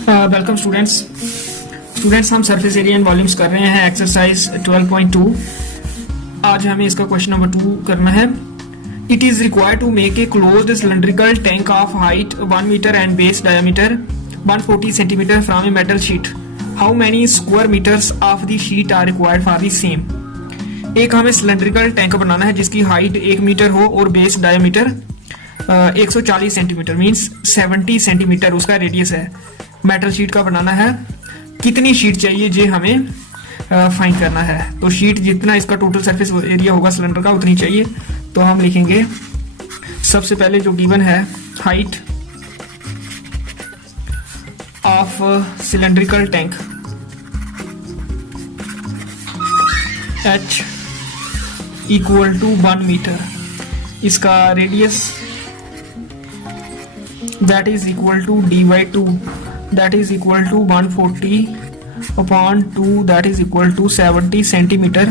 Welcome students हम surface area and volumes कर रहे हैं एक्सरसाइज 12.2। आज हमें इसका क्वेश्चन नंबर 2 करना है। It is required to make a closed cylindrical tank of height 1 meter and base diameter 140 centimeter from a metal sheet. How many square meters of the sheet are required for the same. एक हमें cylindrical tank बनाना है जिसकी height 1 metre हो और base diameter 140 centimetre means 70 centimetre उसका radius है। Metal sheet का बनाना है। कितनी शीट चाहिए ये हमें फाइंड करना है। तो शीट जितना इसका टोटल सरफेस एरिया होगा सिलेंडर का उतनी चाहिए। तो हम लिखेंगे सबसे पहले जो गिवन है height of cylindrical tank h equal to 1 meter, इसका radius that is equal to d by 2 that is equal to 140 upon 2 that is equal to 70 centimeter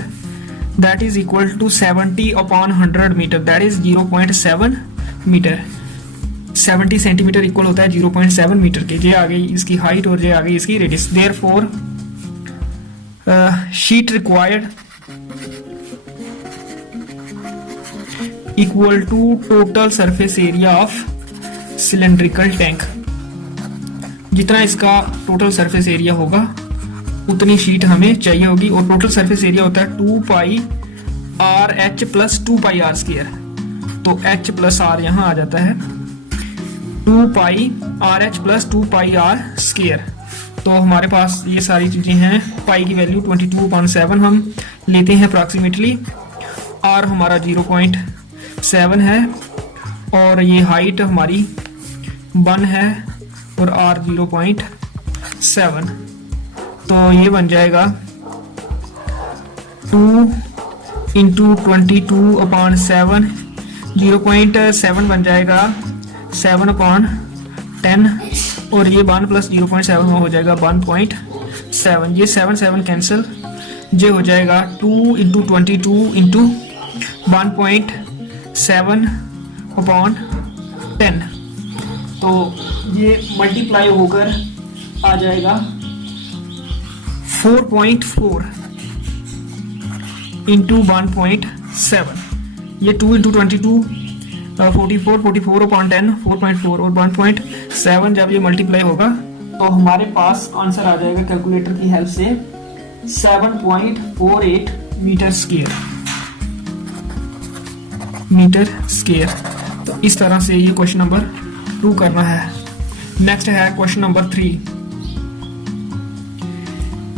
that is equal to 70 upon 100 meter that is 0.7 meter. 70 centimeter equal होता है 0.7 metre के। ये आ गई इसकी height और ये आ गई इसकी radius. Therefore sheet required equal to total surface area of cylindrical tank. जितना इसका टोटल सरफेस एरिया होगा उतनी शीट हमें चाहिए होगी। और टोटल सरफेस एरिया होता है 2 pi r h plus 2 pi r square. तो एच प्लस आर यहाँ आ जाता है 2 pi r h plus 2 pi r square. तो हमारे पास ये सारी चीजें हैं। पाई की वैल्यू 22.7 हम लेते हैं अप्रॉक्सीमेटली। आर हमारा 0.7 है और ये हाइट हमारी 1 है और R 0.7। तो ये बन जाएगा 2 इंटू 22/7 0.7 बन जाएगा 7/10 और ये 1 प्लस 0.7 में हो जाएगा 1.7। ये 7 कैंसिल, ये हो जाएगा 2 इंटू 22 इंटू 1.7/10। तो ये मल्टीप्लाई होकर आ जाएगा 4.4 इंटू 1.7। ये 2 इंटू 22 44/10 4.4 और 1.7 जब ये मल्टीप्लाई होगा तो हमारे पास आंसर आ जाएगा कैलकुलेटर की हेल्प से 7.48 मीटर स्क्वायर। तो इस तरह से ये क्वेश्चन नंबर 2 करना है। नेक्स्ट है question number 3।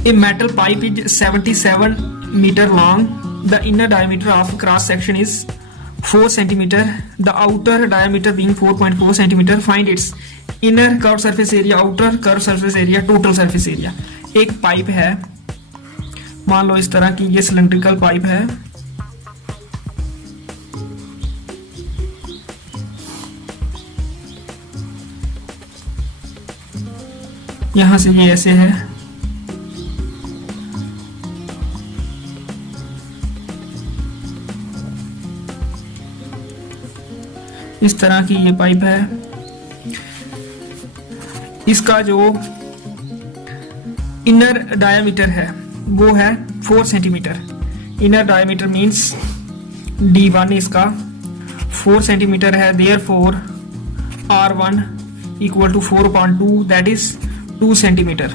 A metal pipe is 77 meter long. The inner diameter of cross section is 4 centimeter. The outer diameter being 4.4 centimeter. Find its inner curve surface area, outer curve surface area, total surface area. एक pipe है, मान लो इस तरह की, ये cylindrical pipe है। यहां से ये ऐसे है, इस तरह की ये पाइप है। इसका जो इनर डायमीटर है वो है 4 centimetre. Inner diameter means D1 इसका 4 सेंटीमीटर है। Therefore R1 equal to 4/2 that is 2 centimeter.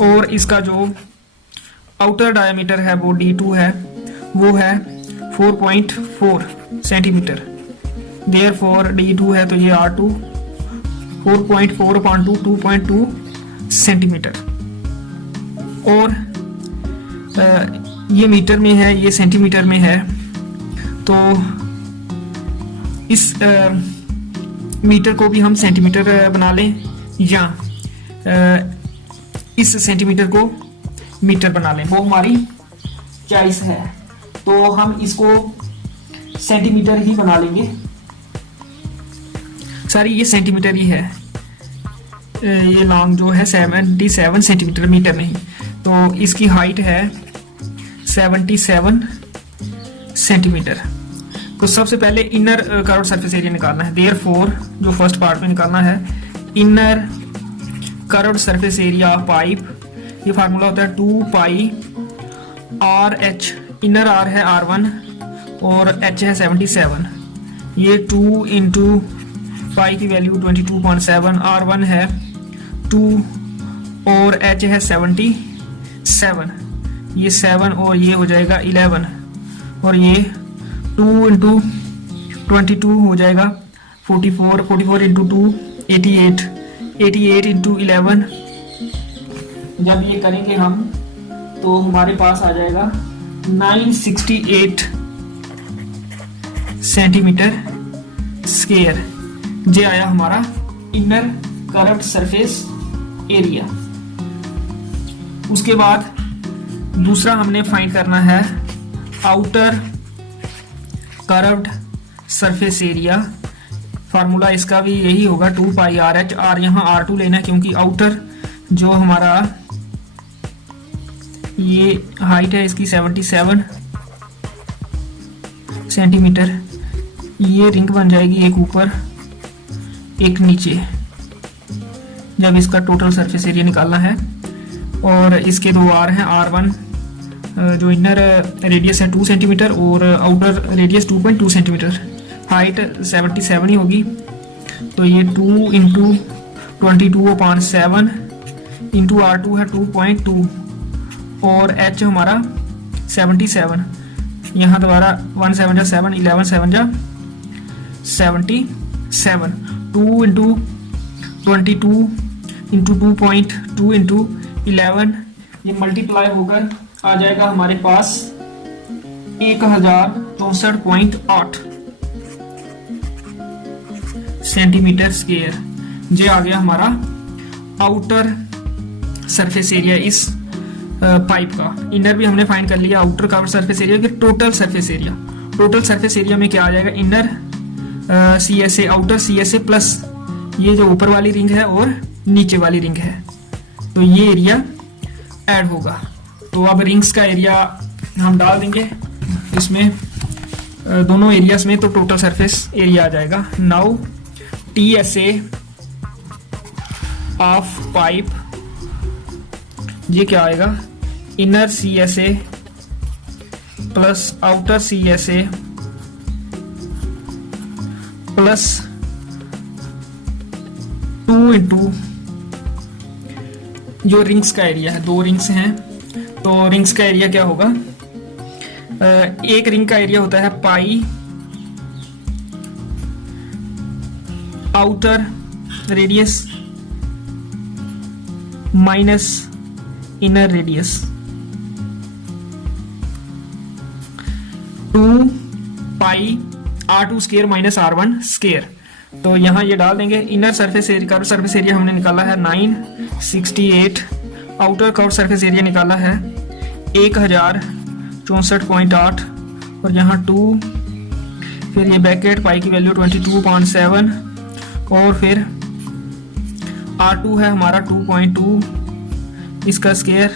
और इसका जो आउटर डायमीटर है वो D2 है, वो है 4.4 सेंटीमीटर। देयरफॉर D2 है तो ये R2 4.4/2 2.2 सेंटीमीटर। और ये मीटर में है, ये सेंटीमीटर में है। तो इस मीटर को भी हम सेंटीमीटर बना लें या इस सेंटीमीटर को मीटर बना लें, वो हमारी चॉइस है। तो हम इसको सेंटीमीटर ही बना लेंगे। सॉरी, ये सेंटीमीटर ही है। ये लॉन्ग जो है 77 सेंटीमीटर, मीटर नहीं। तो इसकी हाइट है 77 सेंटीमीटर। तो सबसे पहले इनर कर्व सरफेस एरिया निकालना है। देयरफॉर जो फर्स्ट पार्ट में निकालना है inner curved surface area of pipe, ये फार्मूला होता है 2 pi r H, inner are है R1 और एच है 77, ये 2 इंटू पाई की वैल्यू 22.7, R1 है 2 और एच है 77, ये 7 और ये हो जाएगा 11 और ये 2 इंटू 22 हो जाएगा 44, 44 इंटू 2 88, 88 इंटू 11। जब ये करेंगे हम तो हमारे पास आ जाएगा 968 सेंटीमीटर स्क्वायर। ये आया हमारा इनर कर्व्ड सरफेस एरिया। उसके बाद दूसरा हमने फाइंड करना है outer curved surface area. Formula इसका भी यही होगा 2 पाई आर एच, आर यहाँ R2 लेना है क्योंकि आउटर जो हमारा ये हाइट है इसकी 77 सेंटीमीटर, ये रिंग बन जाएगी एक ऊपर एक नीचे जब इसका टोटल सरफेस एरिया निकालना है। और इसके दो आर हैं, R1 जो इनर रेडियस है 2 सेंटीमीटर और आउटर रेडियस 2.2 सेंटीमीटर, हाइट 77 ही होगी। तो ये 2 इंटू 22/7 इंटू R2 है 2.2 और H हमारा 77, यहाँ दोबारा 1 7 जा 7, 11 7 जा 77, 2 इंटू 22 इंटू 2.2 इंटू 11, ये मल्टीप्लाई होकर आ जाएगा हमारे पास 1064.8 सेंटीमीटर स्क्वायर। ये आ गया हमारा आउटर सरफेस एरिया इस पाइप का। इनर भी हमने फाइंड कर लिया, आउटर कर्व्ड सरफेस एरिया, फिर total surface area. Total surface area में क्या आ जाएगा, inner CSA outer CSA plus ये जो ऊपर वाली रिंग है और नीचे वाली रिंग है, तो ये एरिया ऐड होगा। तो अब रिंग्स का एरिया हम डाल देंगे इसमें दोनों एरियाज में, तो टोटल सरफेस एरिया आ जाएगा। नाउ TSA ऑफ पाइप, ये क्या आएगा, inner CSA plus outer CSA plus 2 into जो रिंग्स का एरिया है, 2 रिंग्स हैं तो रिंग्स का एरिया क्या होगा, एक रिंग का एरिया होता है pi outer radius minus inner radius 2 pi R2 square minus R1 square. तो यहाँ ये डाल देंगे। Inner surface area, curve surface area हमने निकाला है 968, आउटर कर्व सरफेस एरिया निकाला है 1064.8 और यहाँ 2, फिर ये ब्रैकेट पाई की वैल्यू 22.7 और फिर R2 है हमारा 2.2 इसका स्क्वायर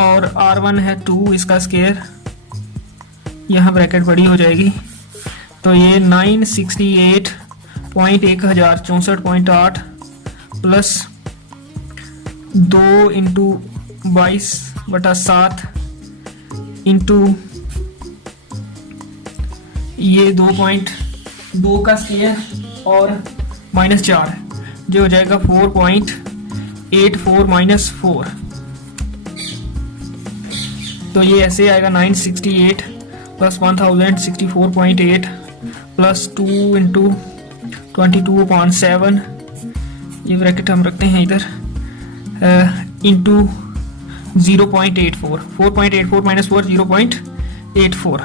और R1 है 2 इसका स्क्वायर, यहाँ ब्रैकेट बड़ी हो जाएगी। तो ये 968.1064.8 प्लस 2 इंटू 22/7 इंटू ये 2.2 का स्क्वायर और माइनस 4, जो हो जाएगा 4.84 माइनस 4। तो ये ऐसे आएगा 968 प्लस 1064.8 प्लस 2 इंटू 22/7, ये ब्रैकेट हम रखते हैं इधर, इंटू 0.84, 4.84 माइनस 4 0.84,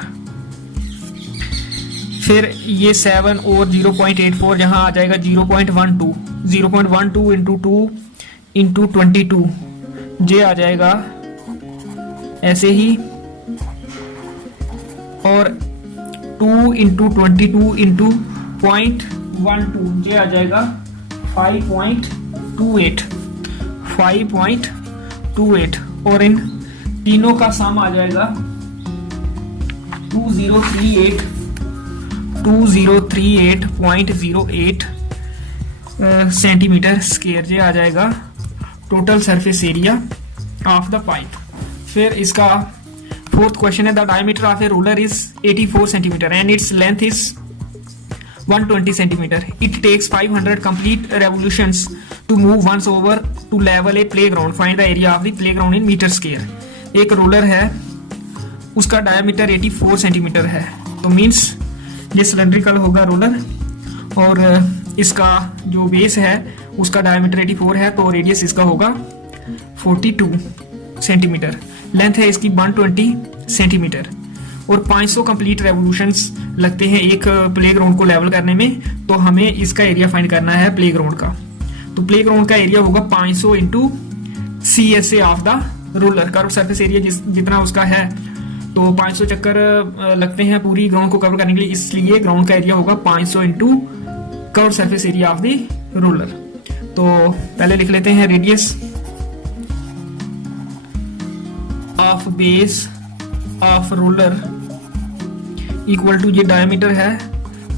फिर ये 7 और 0.84 जहाँ आ जाएगा 0.12, 0.12 इंटू 2 इंटू 22, ये आ जाएगा ऐसे ही, और 2 इंटू 22 इंटू 0.12, ये आ जाएगा 5.28 और इन तीनों का सम आ जाएगा 2038.08 सेंटीमीटर स्क्वायर ये आ जाएगा total surface area of the pipe. फिर इसका फोर्थ क्वेश्चन है the diameter of a ruler is 84 centimeter and its length is 120 centimeter. It takes 500 complete revolutions to move once over to level a playground. Find the area of the playground in meter square. एक roller है, उसका diameter 84 centimetre है, तो means ये cylindrical होगा roller और इसका जो बेस है उसका डायमीटर 84 है, तो रेडियस इसका होगा 42 सेंटीमीटर। लेंथ है इसकी 120 सेंटीमीटर और 500 कंप्लीट रेवोल्यूशंस लगते हैं एक प्लेग्राउंड को लेवल करने में, तो हमें इसका एरिया फाइंड करना है प्लेग्राउंड का। तो प्लेग्राउंड का एरिया होगा 500 into CSA of the roller. Curve surface area जितना उसका है, तो 500 चक्कर लगते हैं पूरी ग्राउंड को कवर करने के लिए, इसलिए ग्राउंड का एरिया होगा 500 into curve surface area of the roller. तो पहले लिख लेते हैं radius of base of roller equal to ये डायमीटर है,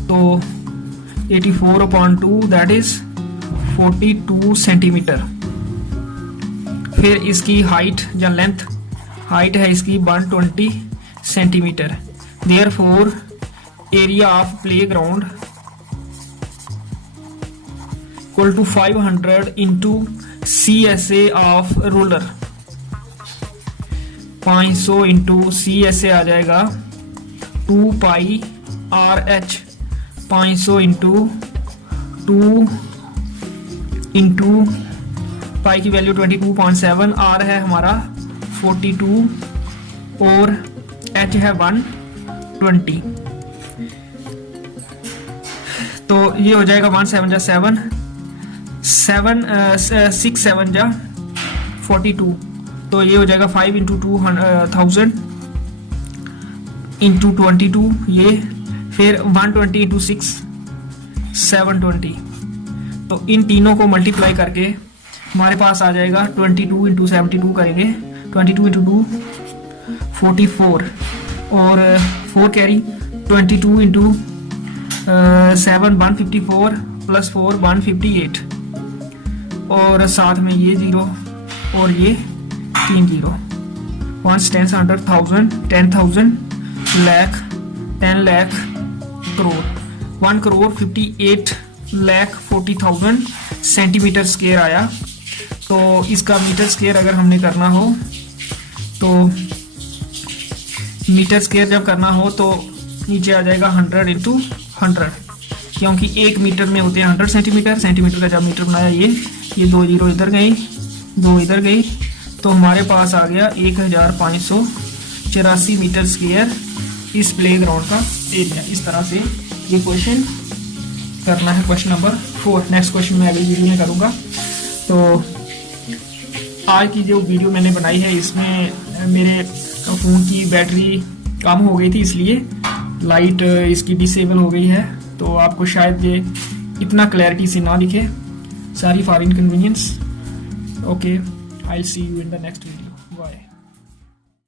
तो 84/2 दैट इज 42 सेंटीमीटर। फिर इसकी हाइट या लेंथ, हाइट है इसकी 120 centimeter. Therefore area of playground equal to 500 into CSA of roller. 500 into CSA आ जाएगा 2 pi RH। 500 into 2 into pi की वैल्यू 22.7, R है हमारा 42 और H है 120, तो ये हो जाएगा 1 7 जा 7 6 7 जा 42, तो ये हो जाएगा 5 इंटू 2000 इंटू 22 ये, फिर 120 इंटू 6 720। तो इन तीनों को मल्टीप्लाई करके हमारे पास आ जाएगा 22 इंटू 72 करेंगे, 22 इंटू 2 44 और 4 कैरी 22 इंटू 7 154 प्लस 4 158 और साथ में ये 0 और ये 3 0। 1 10 100 1000 10,000 लाख 10 लाख करोड़ 1 करोड़ 58 लाख 40,000 सेंटीमीटर स्क्वायर आया। तो इसका मीटर स्क्वायर अगर हमने करना हो, तो मीटर स्क्वायर जब करना हो तो नीचे आ जाएगा 100 इंटू 100, क्योंकि 1 मीटर में होते हैं 100 सेंटीमीटर। सेंटीमीटर का जब मीटर बनाया ये 2 0 इधर गई 2 इधर गई, तो हमारे पास आ गया 1584 मीटर स्क्वायर इस प्लेग्राउंड का एरिया। इस तरह से ये क्वेश्चन करना है, क्वेश्चन नंबर 4। नेक्स्ट क्वेश्चन मैं अगली वीडियो में करूँगा। तो आज की जो वीडियो मैंने बनाई है इसमें मेरे फ़ोन की बैटरी कम हो गई थी, इसलिए लाइट इसकी डिसेबल हो गई है, तो आपको शायद ये इतना क्लैरिटी से ना दिखे। Sorry for inconvenience. Okay, I will see you in the next video.